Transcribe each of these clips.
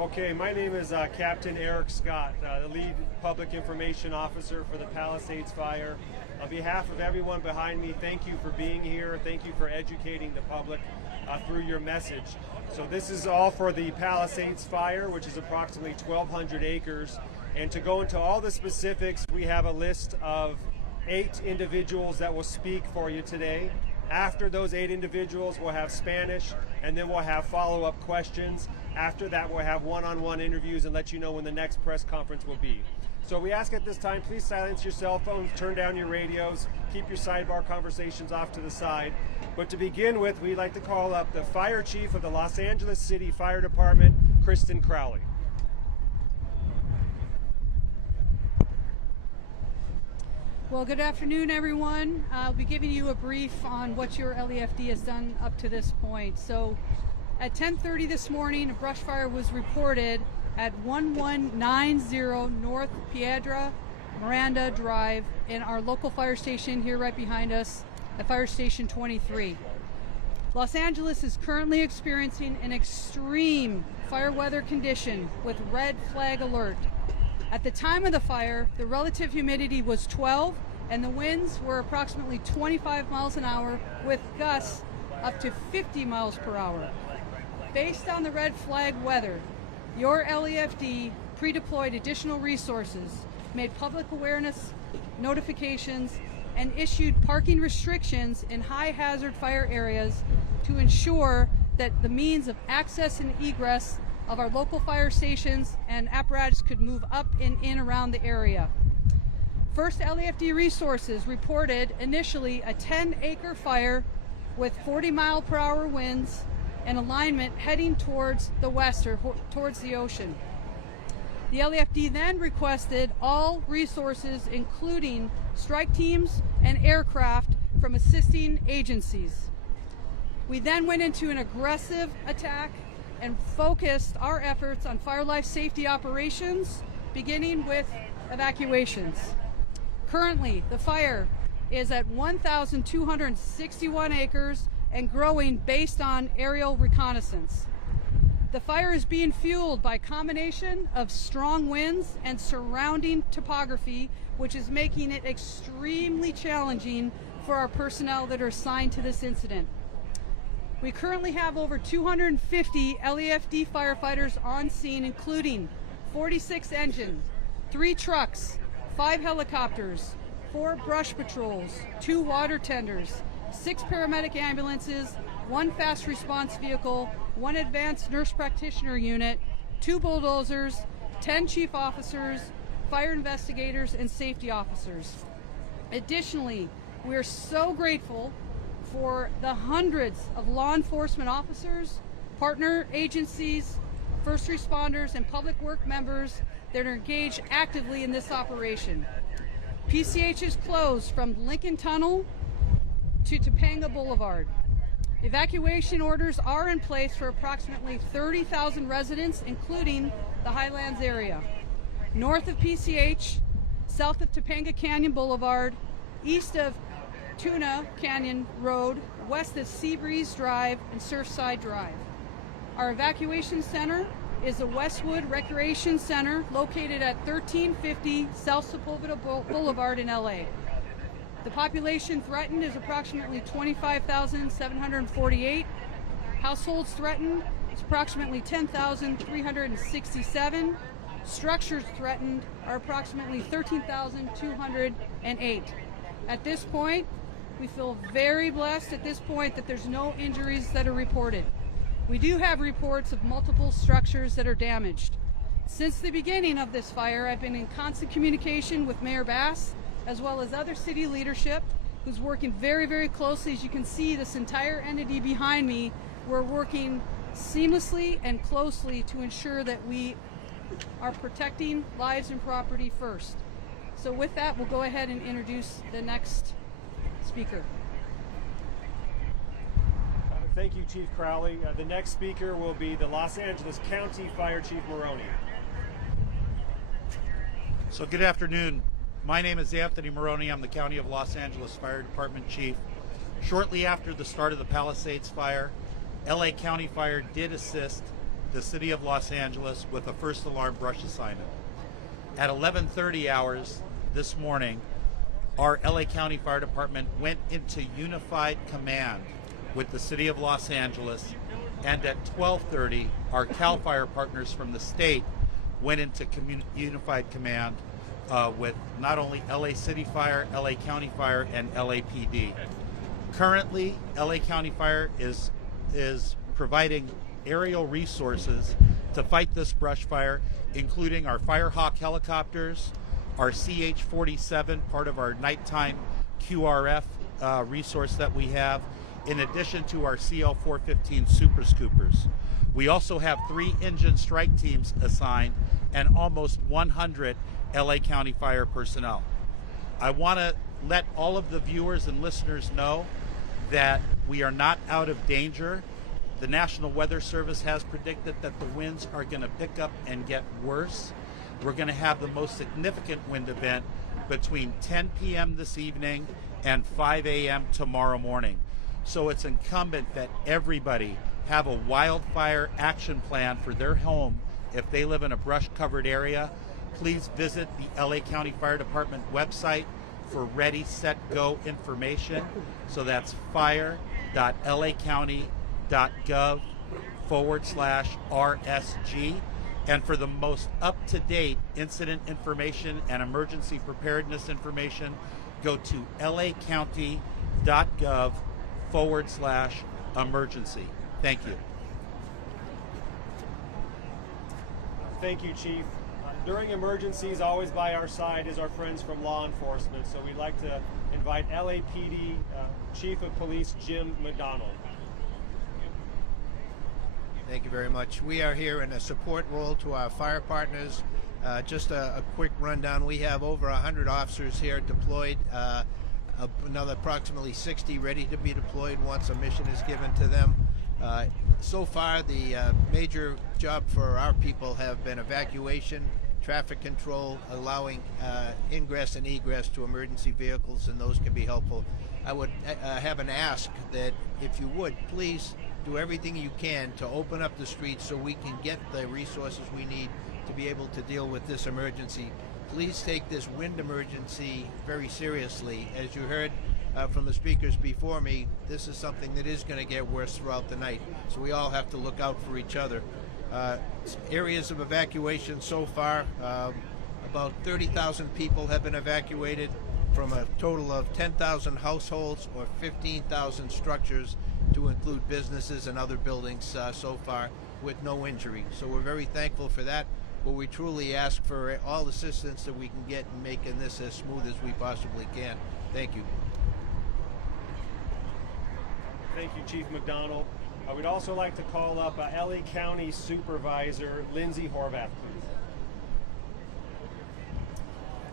Okay, my name is Captain Eric Scott, the lead public information officer for the Palisades fire. On behalf of everyone behind me, thank you for being here. Thank you for educating the public through your message. So this is all for the Palisades fire, which is approximately 1,200 acres. And to go into all the specifics, we have a list of 8 individuals that will speak for you today. After those 8 individuals, we'll have Spanish, and then we'll have follow-up questions. After that, we'll have one-on-one interviews and let you know when the next press conference will be. So we ask at this time, please silence your cell phones, turn down your radios, keep your sidebar conversations off to the side. But to begin with, we'd like to call up the Fire Chief of the Los Angeles City Fire Department, Kristen Crowley. Well, good afternoon, everyone. I'll be giving you a brief on what your LEFD has done up to this point. So at 10:30 this morning, a brush fire was reported at 1190 North Piedra Miranda Drive in our local fire station here right behind us at Fire Station 23. Los Angeles is currently experiencing an extreme fire weather condition with red flag alert. At the time of the fire, the relative humidity was 12 and the winds were approximately 25 miles an hour with gusts up to 50 miles per hour. Based on the red flag weather, your LEFD pre-deployed additional resources, made public awareness notifications, and issued parking restrictions in high hazard fire areas to ensure that the means of access and egress of our local fire stations and apparatus could move up and in around the area. First LEFD resources reported initially a 10-acre fire with 40-mile-per-hour winds and alignment heading towards the west or towards the ocean. The LEFD then requested all resources, including strike teams and aircraft from assisting agencies. We then went into an aggressive attack and focused our efforts on fire life safety operations, beginning with evacuations. Currently, the fire is at 1,261 acres and growing based on aerial reconnaissance. The fire is being fueled by a combination of strong winds and surrounding topography, which is making it extremely challenging for our personnel that are assigned to this incident. We currently have over 250 LEFD firefighters on scene, including 46 engines, 3 trucks, 5 helicopters, 4 brush patrols, 2 water tenders, 6 paramedic ambulances, 1 fast response vehicle, 1 advanced nurse practitioner unit, 2 bulldozers, 10 chief officers, fire investigators, and safety officers. Additionally, we are so grateful for the hundreds of law enforcement officers, partner agencies, first responders, and public work members that are engaged actively in this operation. PCH is closed from Lincoln Tunnel to Topanga Boulevard. Evacuation orders are in place for approximately 30,000 residents, including the Highlands area. North of PCH, south of Topanga Canyon Boulevard, east of Tuna Canyon Road, west of Seabreeze Drive and Surfside Drive. Our evacuation center is the Westwood Recreation Center located at 1350 South Sepulveda Boulevard in LA. The population threatened is approximately 25,748. Households threatened is approximately 10,367. Structures threatened are approximately 13,208. At this point, we feel very blessed at this point that there's no injuries that are reported. We do have reports of multiple structures that are damaged. Since the beginning of this fire, I've been in constant communication with Mayor Bass, as well as other city leadership, who's working very, very closely. As you can see, this entire entity behind me, we're working seamlessly and closely to ensure that we are protecting lives and property first. So with that, we'll go ahead and introduce the next speaker. Thank you, Chief Crowley. The next speaker will be the Los Angeles County Fire Chief Maroney. So good afternoon. My name is Anthony Maroney. I'm the County of Los Angeles Fire Department Chief. Shortly after the start of the Palisades fire, LA County Fire did assist the City of Los Angeles with a first alarm brush assignment. At 11:30 hours this morning, our LA County Fire Department went into unified command with the City of Los Angeles, and at 12:30, our CAL FIRE partners from the state went into unified command with not only LA City Fire, LA County Fire, and LAPD. Currently, LA County Fire is providing aerial resources to fight this brush fire, including our Firehawk helicopters, our CH-47, part of our nighttime QRF resource that we have, in addition to our CL-415 Super Scoopers. We also have 3 engine strike teams assigned and almost 100 LA County Fire personnel. I want to let all of the viewers and listeners know that we are not out of danger. The National Weather Service has predicted that the winds are going to pick up and get worse. We're going to have the most significant wind event between 10 p.m. this evening and 5 a.m. tomorrow morning. So it's incumbent that everybody have a wildfire action plan for their home if they live in a brush-covered area. Please visit the LA County Fire Department website for Ready, Set, Go information. So that's fire.lacounty.gov/RSG. And for the most up-to-date incident information and emergency preparedness information, go to lacounty.gov/emergency. Thank you. Thank you, Chief. During emergencies, always by our side is our friends from law enforcement. So we'd like to invite LAPD Chief of Police Jim McDonald. Thank you very much. We are here in a support role to our fire partners. Just a quick rundown. We have over 100 officers here deployed, another approximately 60 ready to be deployed once a mission is given to them. So far, the major job for our people have been evacuation, traffic control, allowing ingress and egress to emergency vehicles, and those can be helpful. I would have an ask that if you would, please do everything you can to open up the streets so we can get the resources we need to be able to deal with this emergency. Please take this wind emergency very seriously. As you heard from the speakers before me, this is something that is going to get worse throughout the night, so we all have to look out for each other. Areas of evacuation so far, about 30,000 people have been evacuated from a total of 10,000 households or 15,000 structures, to include businesses and other buildings so far, with no injury. So we're very thankful for that, but we truly ask for all assistance that we can get in making this as smooth as we possibly can. Thank you. Thank you, Chief McDonald. We'd also like to call up LA County Supervisor Lindsay Horvath, please.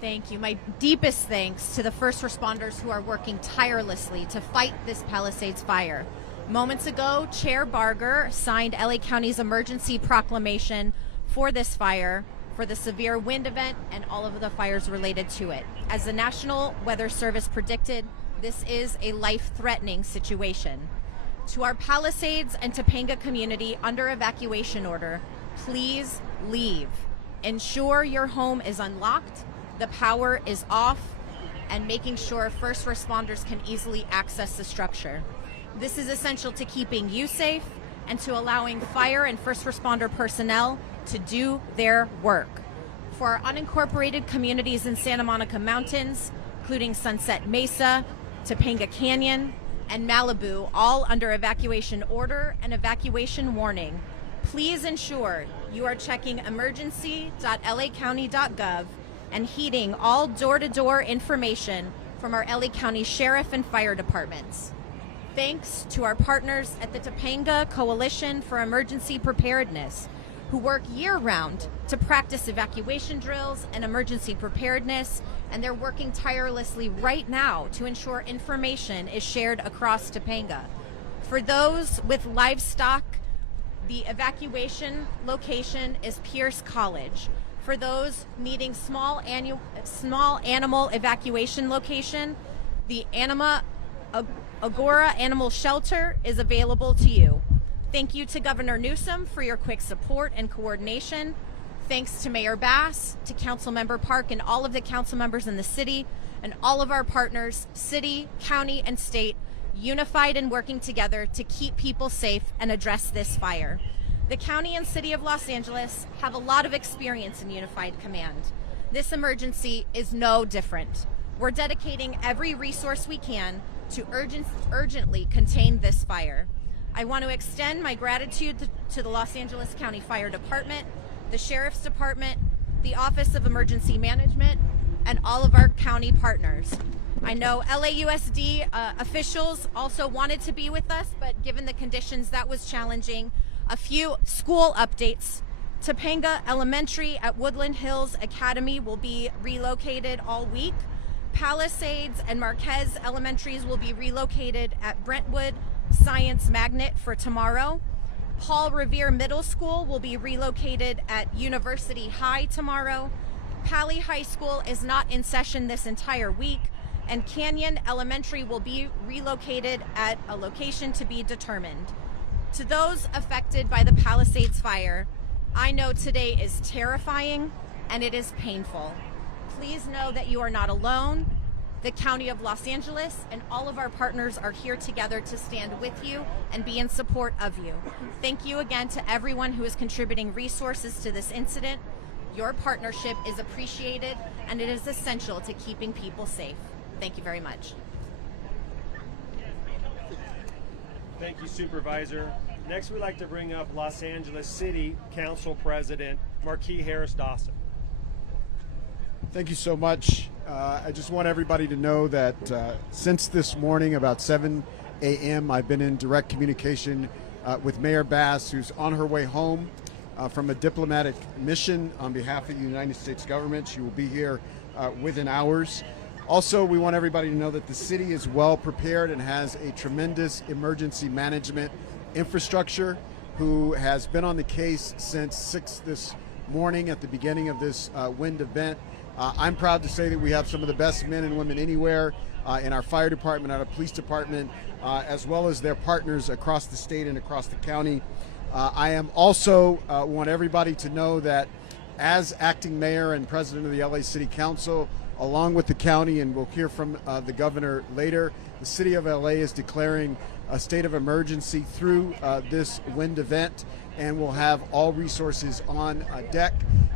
Thank you. My deepest thanks to the first responders who are working tirelessly to fight this Palisades fire. Moments ago, Chair Barger signed LA County's emergency proclamation for this fire, for the severe wind event and all of the fires related to it. As the National Weather Service predicted, this is a life-threatening situation. To our Palisades and Topanga community under evacuation order, please leave. Ensure your home is unlocked, the power is off, and making sure first responders can easily access the structure. This is essential to keeping you safe and to allowing fire and first responder personnel to do their work. For our unincorporated communities in Santa Monica Mountains, including Sunset Mesa, Topanga Canyon, and Malibu, all under evacuation order and evacuation warning, please ensure you are checking emergency.lacounty.gov and heeding all door-to-door information from our LA County Sheriff and Fire Departments. Thanks to our partners at the Topanga Coalition for Emergency Preparedness, who work year-round to practice evacuation drills and emergency preparedness, and they're working tirelessly right now to ensure information is shared across Topanga. For those with livestock, the evacuation location is Pierce College. For those needing small animal evacuation location, the Agora Animal Shelter is available to you. Thank you to Governor Newsom for your quick support and coordination. Thanks to Mayor Bass, to Councilmember Park, and all of the council members in the city, and all of our partners, city, county, and state, unified and working together to keep people safe and address this fire. The county and city of Los Angeles have a lot of experience in unified command. This emergency is no different. We're dedicating every resource we can to urgently contain this fire. I want to extend my gratitude to the Los Angeles County Fire Department, the Sheriff's Department, the Office of Emergency Management, and all of our county partners. I know LAUSD officials also wanted to be with us, but given the conditions, that was challenging. A few school updates. Topanga Elementary at Woodland Hills Academy will be relocated all week. Palisades and Marquez Elementaries will be relocated at Brentwood Science Magnet for tomorrow. Paul Revere Middle School will be relocated at University High tomorrow. Pali High School is not in session this entire week, and Canyon Elementary will be relocated at a location to be determined. To those affected by the Palisades fire, I know today is terrifying and it is painful. Please know that you are not alone. The County of Los Angeles and all of our partners are here together to stand with you and be in support of you. Thank you again to everyone who is contributing resources to this incident. Your partnership is appreciated and it is essential to keeping people safe. Thank you very much. Thank you, Supervisor. Next, we'd like to bring up Los Angeles City Council President Marquis Harris-Dawson. Thank you so much. I just want everybody to know that since this morning, about 7 a.m., I've been in direct communication with Mayor Bass, who's on her way home from a diplomatic mission on behalf of the United States government. She will be here within hours. Also, we want everybody to know that the city is well prepared and has a tremendous emergency management infrastructure who has been on the case since 6 this morning at the beginning of this wind event. I'm proud to say that we have some of the best men and women anywhere in our fire department, our police department, as well as their partners across the state and across the county. I am also want everybody to know that as acting mayor and president of the LA City Council, along with the county, and we'll hear from the governor later, the city of LA is declaring a state of emergency through this wind event, and we'll have all resources on deck.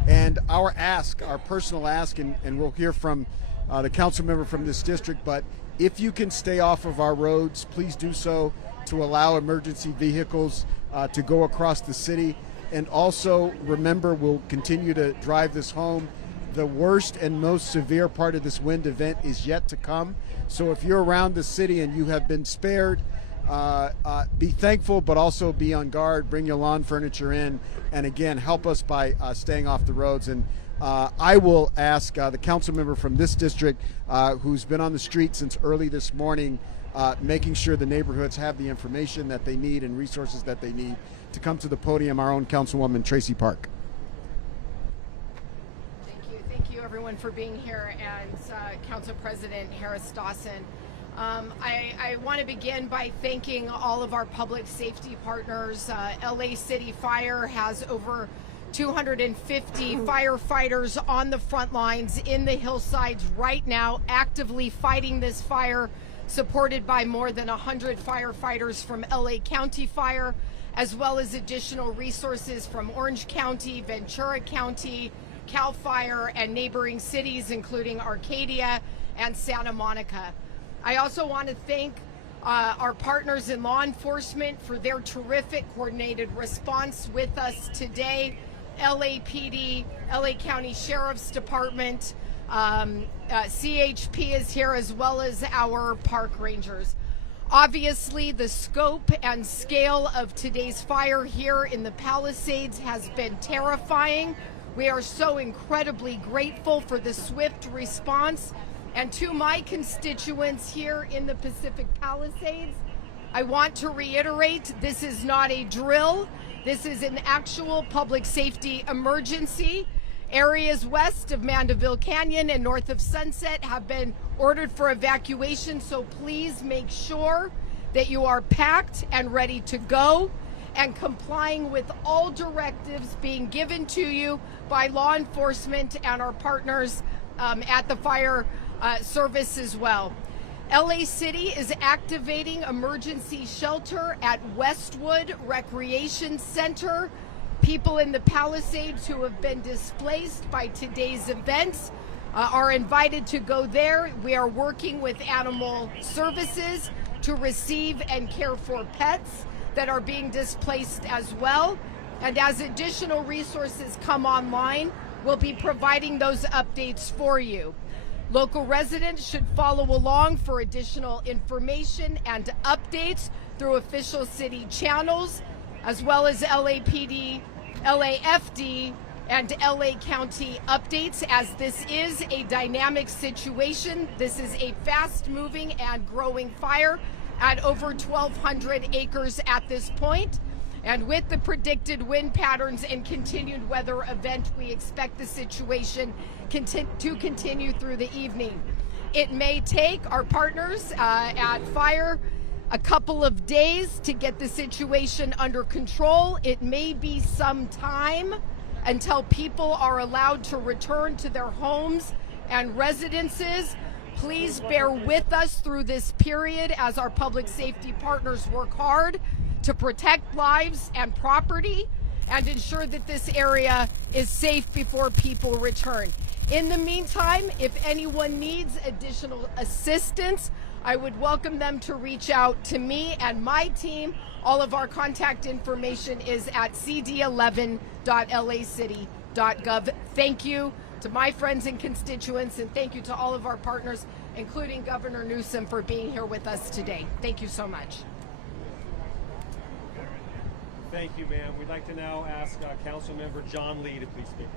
And our ask, our personal ask, and we'll hear from the council member from this district, but if you can stay off of our roads, please do so to allow emergency vehicles to go across the city. And also remember, we'll continue to drive this home. The worst and most severe part of this wind event is yet to come. So if you're around the city and you have been spared, be thankful, but also be on guard. Bring your lawn furniture in, and again, help us by staying off the roads. And I will ask the council member from this district, who's been on the street since early this morning, making sure the neighborhoods have the information that they need and resources that they need, to come to the podium, our own Councilwoman Tracy Park. Thank you everyone for being here, and Council President Harris-Dawson. I want to begin by thanking all of our public safety partners. LA City Fire has over 250 firefighters on the front lines in the hillsides right now, actively fighting this fire, supported by more than 100 firefighters from LA County Fire, as well as additional resources from Orange County, Ventura County, CAL FIRE, and neighboring cities, including Arcadia and Santa Monica. I also want to thank our partners in law enforcement for their terrific coordinated response with us today. LAPD, LA County Sheriff's Department, CHP is here, as well as our park rangers. Obviously, the scope and scale of today's fire here in the Palisades has been terrifying. We are so incredibly grateful for the swift response. And to my constituents here in the Pacific Palisades, I want to reiterate, this is not a drill. This is an actual public safety emergency. Areas west of Mandeville Canyon and north of Sunset have been ordered for evacuation, so please make sure that you are packed and ready to go. and complying with all directives being given to you by law enforcement and our partners at the fire service as well. LA City is activating emergency shelter at Westwood Recreation Center. People in the Palisades who have been displaced by today's events are invited to go there. We are working with animal services to receive and care for pets that are being displaced as well. And as additional resources come online, we'll be providing those updates for you. Local residents should follow along for additional information and updates through official city channels, as well as LAPD, LAFD, and LA County updates, as this is a dynamic situation. This is a fast-moving and growing fire at over 1,200 acres at this point. And with the predicted wind patterns and continued weather event, we expect the situation to continue through the evening. It may take our partners at fire a couple of days to get the situation under control. It may be some time until people are allowed to return to their homes and residences. Please bear with us through this period as our public safety partners work hard to protect lives and property and ensure that this area is safe before people return. In the meantime, if anyone needs additional assistance, I would welcome them to reach out to me and my team. All of our contact information is at cd11.lacity.gov. Thank you to my friends and constituents, and thank you to all of our partners, including Governor Newsom, for being here with us today. Thank you so much. Thank you, ma'am. We'd like to now ask Council Member John Lee to please speak.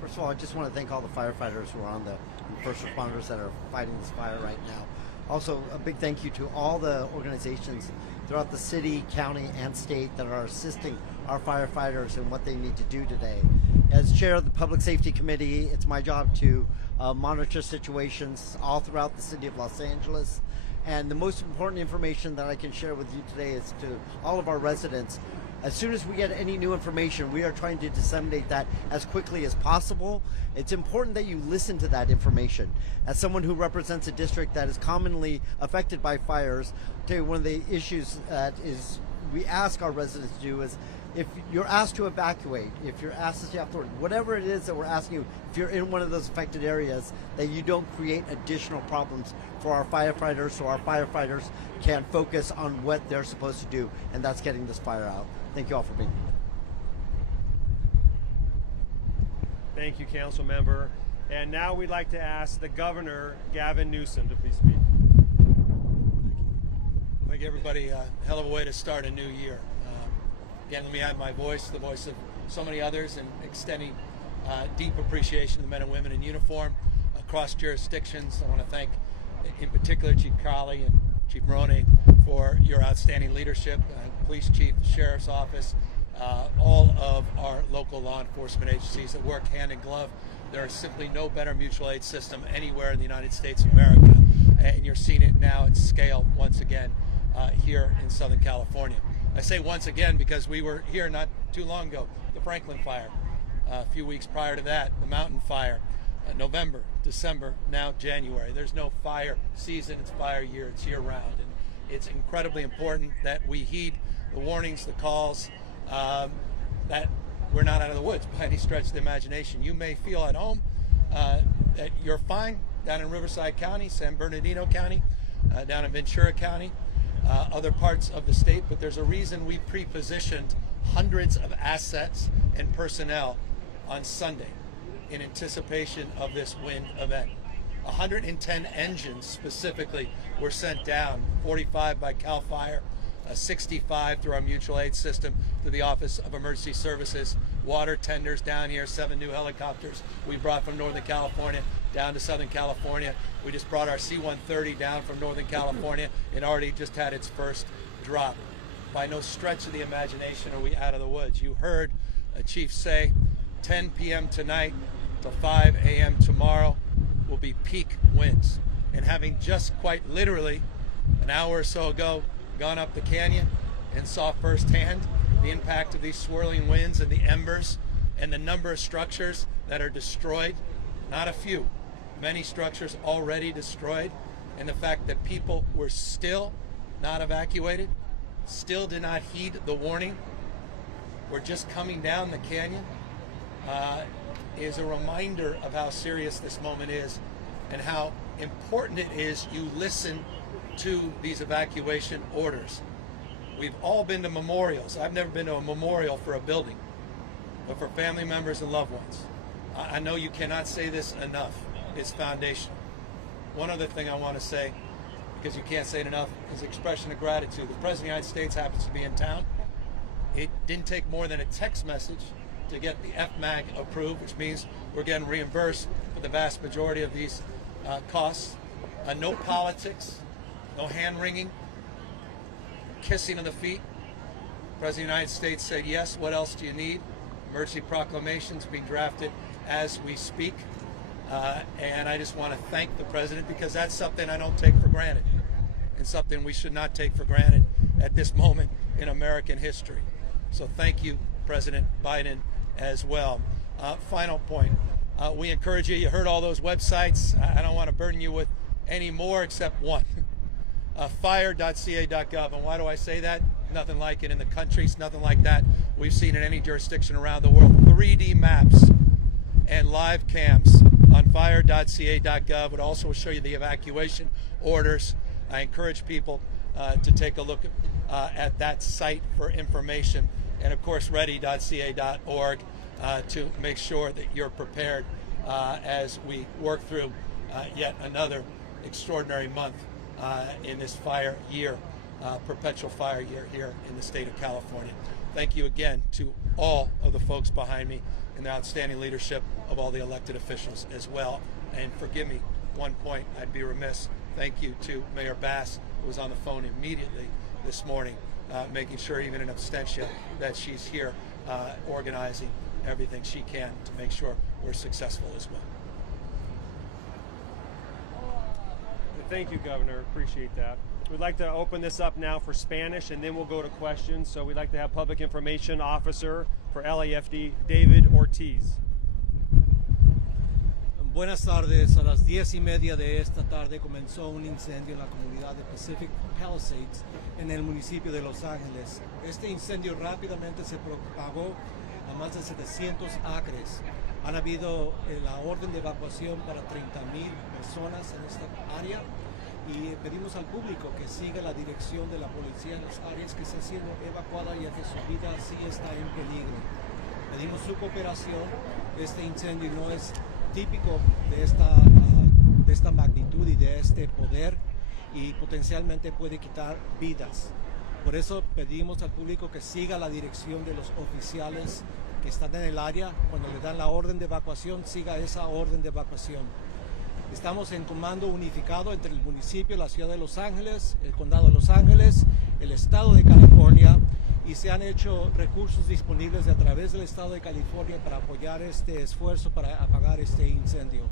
First of all, I just want to thank all the firefighters who are on and first responders that are fighting this fire right now. Also, a big thank you to all the organizations throughout the city, county, and state that are assisting our firefighters in what they need to do today. As chair of the Public Safety Committee, it's my job to monitor situations all throughout the city of Los Angeles. And the most important information that I can share with you today is to all of our residents. As soon as we get any new information, we are trying to disseminate that as quickly as possible. It's important that you listen to that information. As someone who represents a district that is commonly affected by fires, I'll tell you one of the issues that we ask our residents to do is, if you're asked to evacuate, if you're asked to stay off the road, whatever it is that we're asking you, if you're in one of those affected areas, that you don't create additional problems for our firefighters, so our firefighters can focus on what they're supposed to do, and that's getting this fire out. Thank you all for being here. Thank you, Council Member. And now we'd like to ask the Governor, Gavin Newsom, to please speak. Thank you, everybody. Hell of a way to start a new year. Again, let me add my voice, the voice of so many others, and extending deep appreciation to the men and women in uniform across jurisdictions. I want to thank, in particular, Chief Crowley and Chief Moroni for your outstanding leadership, Police Chief, Sheriff's Office, all of our local law enforcement agencies that work hand in glove. There is simply no better mutual aid system anywhere in the United States of America, and you're seeing it now at scale once again here in Southern California. I say once again because we were here not too long ago, the Franklin fire, a few weeks prior to that, the Mountain fire, November, December, now January. There's no fire season, it's fire year, it's year round. And it's incredibly important that we heed the warnings, the calls, that we're not out of the woods by any stretch of the imagination. You may feel at home that you're fine down in Riverside County, San Bernardino County, down in Ventura County, other parts of the state, but there's a reason we pre-positioned hundreds of assets and personnel on Sunday in anticipation of this wind event. 110 engines specifically were sent down, 45 by CAL FIRE, 65 through our mutual aid system through the Office of Emergency Services, water tenders down here, 7 new helicopters we brought from Northern California down to Southern California. We just brought our C-130 down from Northern California. It already just had its first drop. By no stretch of the imagination are we out of the woods. You heard a chief say 10 p.m. tonight till 5 a.m. tomorrow will be peak winds. And having just quite literally an hour or so ago gone up the canyon and saw firsthand the impact of these swirling winds and the embers and the number of structures that are destroyed. Not a few, many structures already destroyed, and the fact that people were still not evacuated, still did not heed the warning, we're just coming down the canyon, is a reminder of how serious this moment is and how important it is you listen to these evacuation orders. We've all been to memorials. I've never been to a memorial for a building, but for family members and loved ones. I know you cannot say this enough. It's foundational. One other thing I want to say, because you can't say it enough, is expression of gratitude. The President of the United States happens to be in town. It didn't take more than a text message to get the FMAG approved, which means we're getting reimbursed for the vast majority of these costs. No politics, no hand-wringing, kissing of the feet. The President of the United States said, yes, what else do you need? Emergency proclamations being drafted as we speak. And I just want to thank the President, because that's something I don't take for granted, and something we should not take for granted at this moment in American history. So thank you, President Biden, as well. Final point, we encourage you, you heard all those websites. I don't want to burden you with any more except one, fire.ca.gov. And why do I say that? Nothing like it in the countries, nothing like that we've seen in any jurisdiction around the world. 3D maps and live cams on fire.ca.gov would also show you the evacuation orders. I encourage people to take a look at that site for information, and of course ready.ca.org to make sure that you're prepared as we work through yet another extraordinary month in this fire year, perpetual fire year here in the state of California. Thank you again to all of the folks behind me and the outstanding leadership of all the elected officials as well. And forgive me, one point I'd be remiss. Thank you to Mayor Bass, who was on the phone immediately this morning, making sure even in absentia that she's here organizing everything she can to make sure we're successful as well. Thank you, Governor. Appreciate that. We'd like to open this up now for Spanish, and then we'll go to questions. So we'd like to have Public Information Officer for LAFD, David Ortiz. Buenas tardes. A las 10:30 de esta tarde comenzó un incendio en la comunidad de Pacific Palisades en el municipio de Los Ángeles. Este incendio rápidamente se propagó a más de 700 acres. Han habido la orden de evacuación para 30,000 personas en esta área, y pedimos al público que siga la dirección de la policía en las áreas que están siendo evacuadas, ya que su vida sí está en peligro. Pedimos su cooperación. Este incendio no es típico de esta magnitud y de este poder, y potencialmente puede quitar vidas. Por eso pedimos al público que siga la dirección de los oficiales que están en el área. Cuando le dan la orden de evacuación, siga esa orden de evacuación. Estamos en comando unificado entre el municipio, la ciudad de Los Ángeles, el condado de Los Ángeles, el estado de California, y se han hecho recursos disponibles a través del estado de California para apoyar este esfuerzo para apagar este incendio.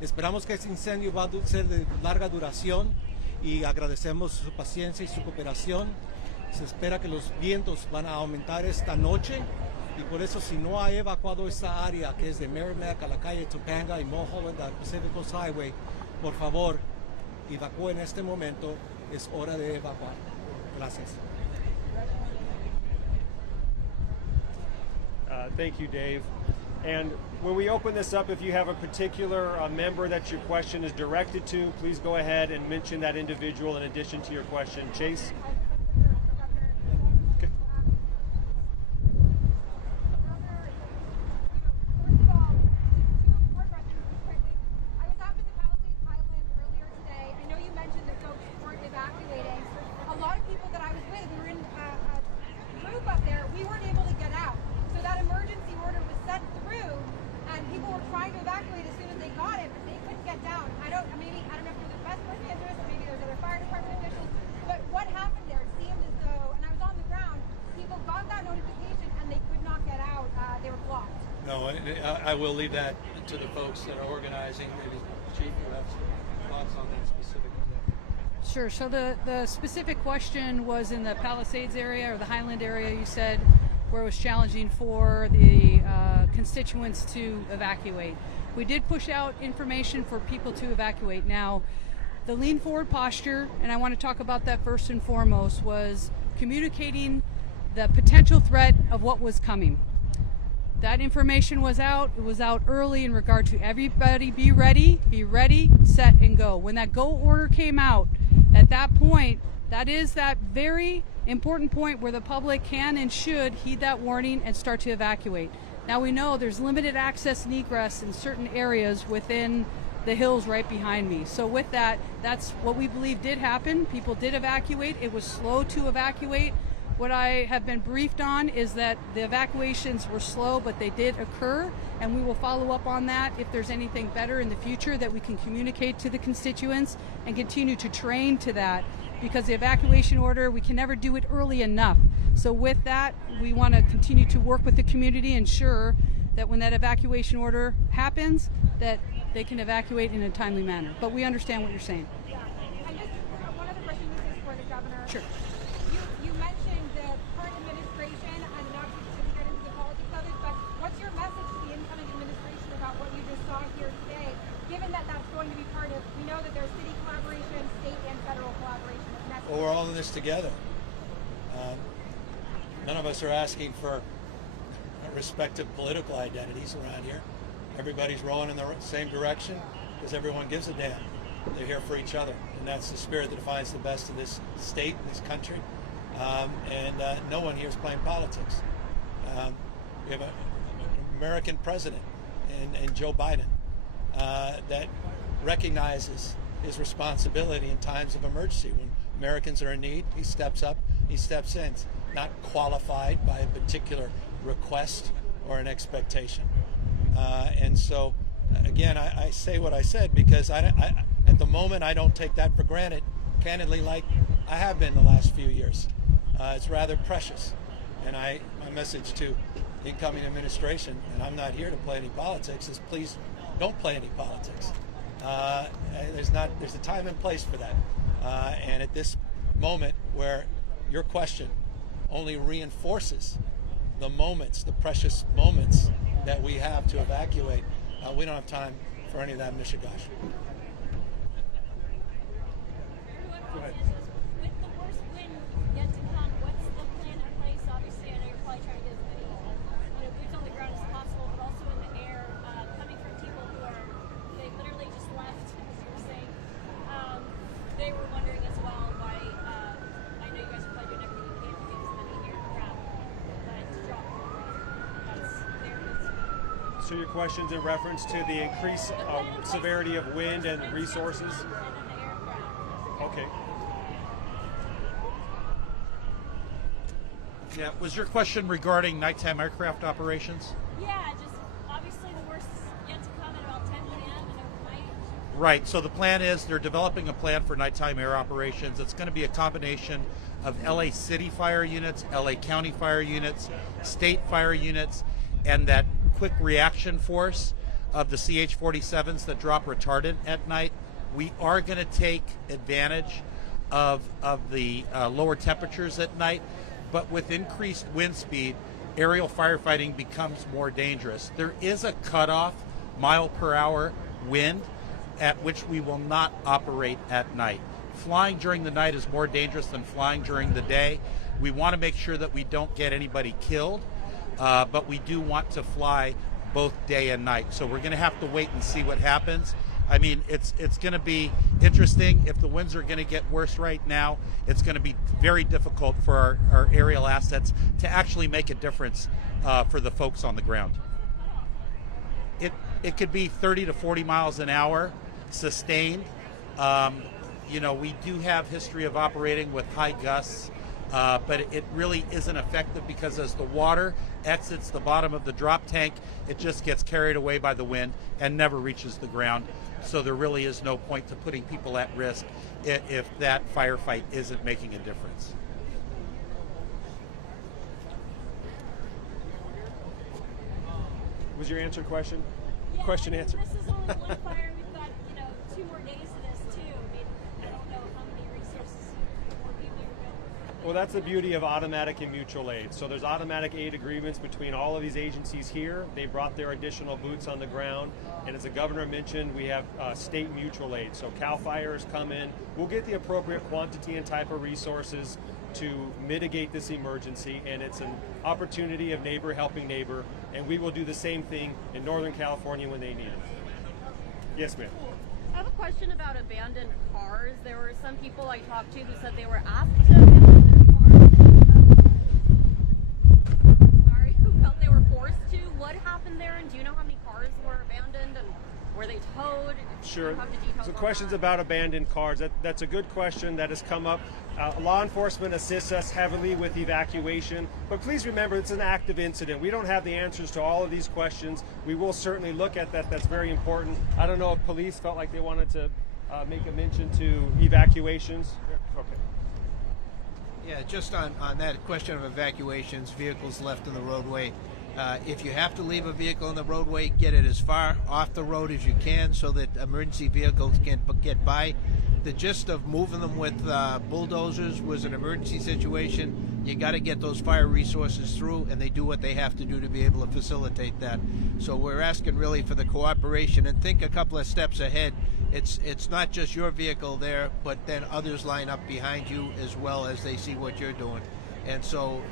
Esperamos que este incendio va a ser de larga duración, y agradecemos su paciencia y su cooperación. Se espera que los vientos van a aumentar esta noche, y por eso, si no ha evacuado esta área que es de Merrimack a la calle Topanga y Mulholland al Pacific Coast Highway, por favor, evacúe en este momento. Es hora de evacuar. Gracias. Thank you, Dave. And when we open this up, if you have a particular member that your question is directed to, please go ahead and mention that individual in addition to your question. Chase? I will leave that to the folks that are organizing. Maybe Chief, you have some thoughts on that specifically. Sure. So the specific question was in the Palisades area or the Highland area, you said, where it was challenging for the constituents to evacuate. We did push out information for people to evacuate. Now, the lean forward posture, and I want to talk about that first and foremost, was communicating the potential threat of what was coming. That information was out. It was out early in regard to everybody be ready, set, and go. When that go order came out, at that point, that is that very important point where the public can and should heed that warning and start to evacuate. Now we know there's limited access and egress in certain areas within the hills right behind me. So with that, that's what we believe did happen. People did evacuate. It was slow to evacuate. What I have been briefed on is that the evacuations were slow, but they did occur, and we will follow up on that if there's anything better in the future that we can communicate to the constituents and continue to train to that, because the evacuation order, we can never do it early enough. So with that, we want to continue to work with the community, ensure that when that evacuation order happens, that they can evacuate in a timely manner. But we understand what you're saying. Yeah. And just one other question, this is for the governor. Sure. You mentioned the current administration, and not to get into the politics of it, but what's your message to the incoming administration about what you just saw here today, given that that's going to be part of, we know that there's city collaboration, state and federal collaboration is necessary. Well, we're all in this together. None of us are asking for respective political identities around here. Everybody's rowing in the same direction because everyone gives a damn. They're here for each other, and that's the spirit that defines the best of this state, this country. No one here is playing politics. We have an American president and Joe Biden that recognizes his responsibility in times of emergency. When Americans are in need, he steps up, he steps in. It's not qualified by a particular request or an expectation. And so, again, I say what I said because at the moment I don't take that for granted, candidly, like I have been the last few years. It's rather precious. And my message to the incoming administration, and I'm not here to play any politics, is please don't play any politics. There's a time and place for that. And at this moment where your question only reinforces the moments, the precious moments that we have to evacuate, we don't have time for any of that mishigash. Go ahead. With the worst wind yet to come, what's the plan in place? Obviously, I know you're probably trying to get as many boots on the ground as possible, but also in the air, coming from people who they literally just left, as you were saying. They were wondering as well why, I know you guys are probably doing everything you can to get as many aircraft, but to drop them around. That's their concern. So your question's in reference to the increased severity of wind and resources? And then the aircraft. Okay. Yeah, was your question regarding nighttime aircraft operations? Yeah, just obviously the worst is yet to come at about 10 p.m. and overnight. Right, so the plan is they're developing a plan for nighttime air operations. It's going to be a combination of LA City fire units, LA County fire units, state fire units, and that quick reaction force of the CH-47s that drop retardant at night. We are going to take advantage of the lower temperatures at night, but with increased wind speed, aerial firefighting becomes more dangerous. There is a cutoff mile per hour wind at which we will not operate at night. Flying during the night is more dangerous than flying during the day. We want to make sure that we don't get anybody killed, but we do want to fly both day and night. So we're going to have to wait and see what happens. I mean, it's going to be interesting. If the winds are going to get worse right now, it's going to be very difficult for our aerial assets to actually make a difference for the folks on the ground. It could be 30 to 40 miles an hour sustained. We do have history of operating with high gusts, but it really isn't effective because as the water exits the bottom of the drop tank, it just gets carried away by the wind and never reaches the ground. So there really is no point to putting people at risk if that firefight isn't making a difference. Was your answer question? Yeah, Question answered. This is only one fire. We've got 2 more days of this too. I mean, I don't know how many Well, that's the beauty of automatic and mutual aid. So there's automatic aid agreements between all of these agencies here. They brought their additional boots on the ground. And as the governor mentioned, we have state mutual aid. So CAL FIRE's come in. We'll get the appropriate quantity and type of resources to mitigate this emergency. And it's an opportunity of neighbor helping neighbor. And we will do the same thing in Northern California when they need it. Yes, ma'am. I have a question about abandoned cars. There were some people I talked to who said they were asked to abandon their cars. Who felt they were forced to. What happened there, and do you know how many cars were abandoned, and were they towed? Sure. So questions about abandoned cars. That's a good question that has come up. Law enforcement assists us heavily with evacuation, but please remember it's an active incident. We don't have the answers to all of these questions. We will certainly look at that. That's very important. I don't know if police felt like they wanted to make a mention to evacuations. Okay. Yeah, just on that question of evacuations, vehicles left in the roadway. If you have to leave a vehicle in the roadway, get it as far off the road as you can so that emergency vehicles can get by. The gist of moving them with bulldozers was an emergency situation. You got to get those fire resources through, and they do what they have to do to be able to facilitate that. So we're asking really for the cooperation, and think a couple of steps ahead. It's not just your vehicle there, but then others line up behind you as well as they see what you're doing. And so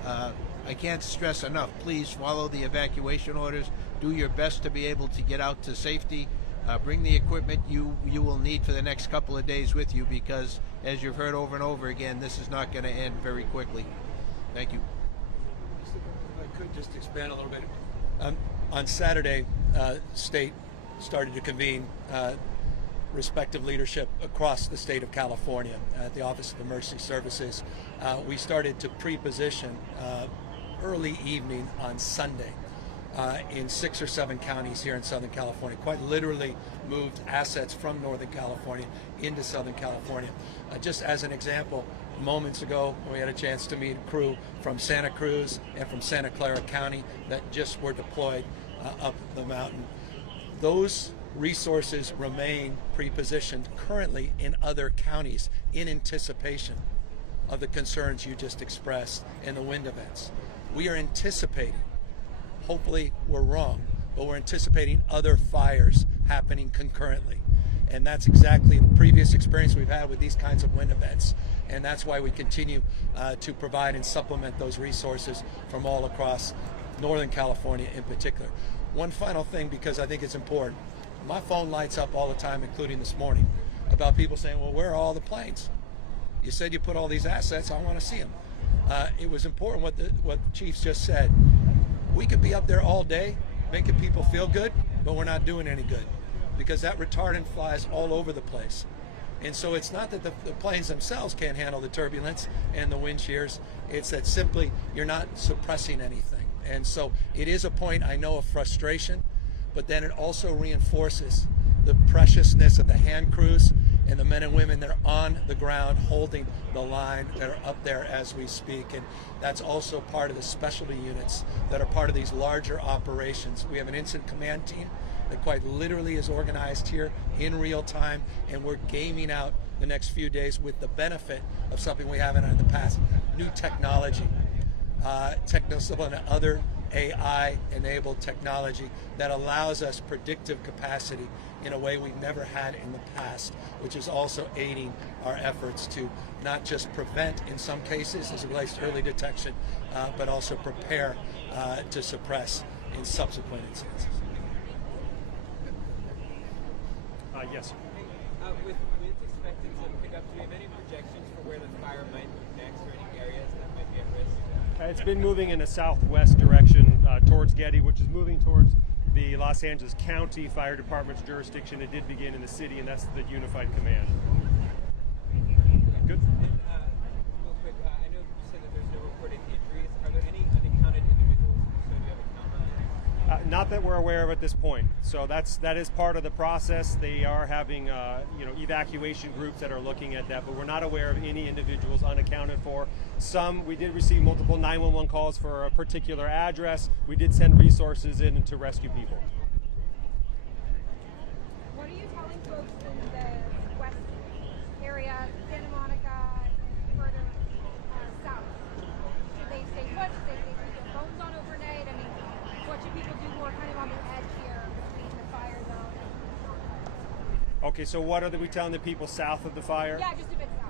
I can't stress enough, please follow the evacuation orders. Do your best to be able to get out to safety. Bring the equipment you will need for the next couple of days with you, because as you've heard over and over again, this is not going to end very quickly. Thank you. If I could just expand a little bit. On Saturday, state started to convene respective leadership across the state of California at the Office of Emergency Services. We started to pre-position early evening on Sunday in 6 or 7 counties here in Southern California. Quite literally moved assets from Northern California into Southern California. Just as an example, moments ago we had a chance to meet a crew from Santa Cruz and from Santa Clara County that just were deployed up the mountain. Those resources remain pre-positioned currently in other counties in anticipation of the concerns you just expressed in the wind events. We are anticipating, hopefully we're wrong, but we're anticipating other fires happening concurrently. And that's exactly the previous experience we've had with these kinds of wind events. And that's why we continue to provide and supplement those resources from all across Northern California in particular. One final thing, because I think it's important. My phone lights up all the time, including this morning, about people saying, well, where are all the planes? You said you put all these assets, I want to see them. It was important what the chiefs just said. We could be up there all day making people feel good, but we're not doing any good, because that retardant flies all over the place. And so it's not that the planes themselves can't handle the turbulence and the wind shears, it's that simply you're not suppressing anything. And so it is a point, I know, of frustration, but then it also reinforces the preciousness of the hand crews and the men and women that are on the ground holding the line, that are up there as we speak. And that's also part of the specialty units that are part of these larger operations. We have an incident command team that quite literally is organized here in real time, and we're gaming out the next few days with the benefit of something we haven't had in the past, new technology, technoscopy and other AI-enabled technology that allows us predictive capacity in a way we've never had in the past, which is also aiding our efforts to not just prevent in some cases as it relates to early detection, but also prepare to suppress in subsequent incidences. Yes. With winds expected to pick up, do you have any projections for where the fire might move next, or any areas that might be at risk? It's been moving in a southwest direction towards Getty, which is moving towards the Los Angeles County Fire Department's jurisdiction. It did begin in the city, and that's the Unified Command. Good. And real quick, I know you said that there's no reported injuries. Are there any unaccounted individuals? So do you have a count on that? Not that we're aware of at this point. So that is part of the process. They are having evacuation groups that are looking at that, but we're not aware of any individuals unaccounted for. Some, we did receive multiple 911 calls for a particular address. We did send resources in to rescue people. What are you telling folks in the west area, Santa Monica, further south? Okay, so what are we telling the people south of the fire? Yeah, just a bit south.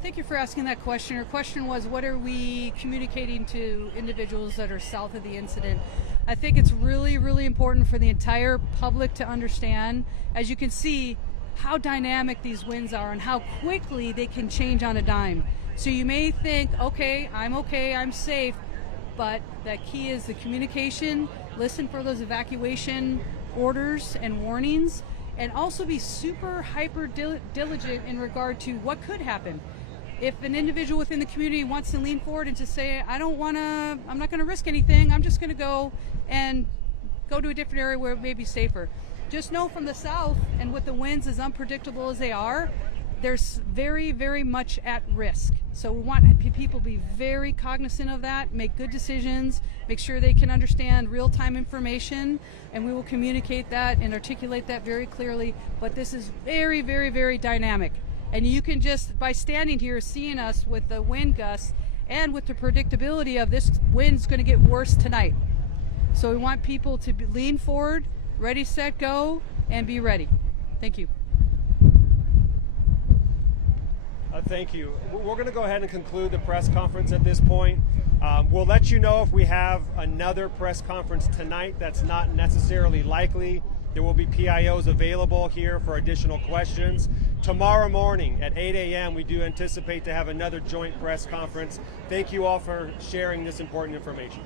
Thank you for asking that question. Your question was, what are we communicating to individuals that are south of the incident? I think it's really, really important for the entire public to understand, as you can see, how dynamic these winds are and how quickly they can change on a dime. So you may think, okay, I'm safe, but the key is the communication. Listen for those evacuation orders and warnings, and also be super hyper diligent in regard to what could happen. If an individual within the community wants to lean forward and to say, I'm not going to risk anything, I'm just going to go to a different area where it may be safer. Just know from the south, and with the winds as unpredictable as they are, there's very, very much at risk. So we want people to be very cognizant of that, make good decisions, make sure they can understand real-time information, and we will communicate that and articulate that very clearly. But this is very, very, very dynamic. And you can just, by standing here, seeing us with the wind gusts and with the predictability of this wind's going to get worse tonight. So we want people to lean forward, ready, set, go, and be ready. Thank you. Thank you. We're going to go ahead and conclude the press conference at this point. We'll let you know if we have another press conference tonight. That's not necessarily likely. There will be PIOs available here for additional questions. Tomorrow morning at 8 a.m. we do anticipate to have another joint press conference. Thank you all for sharing this important information.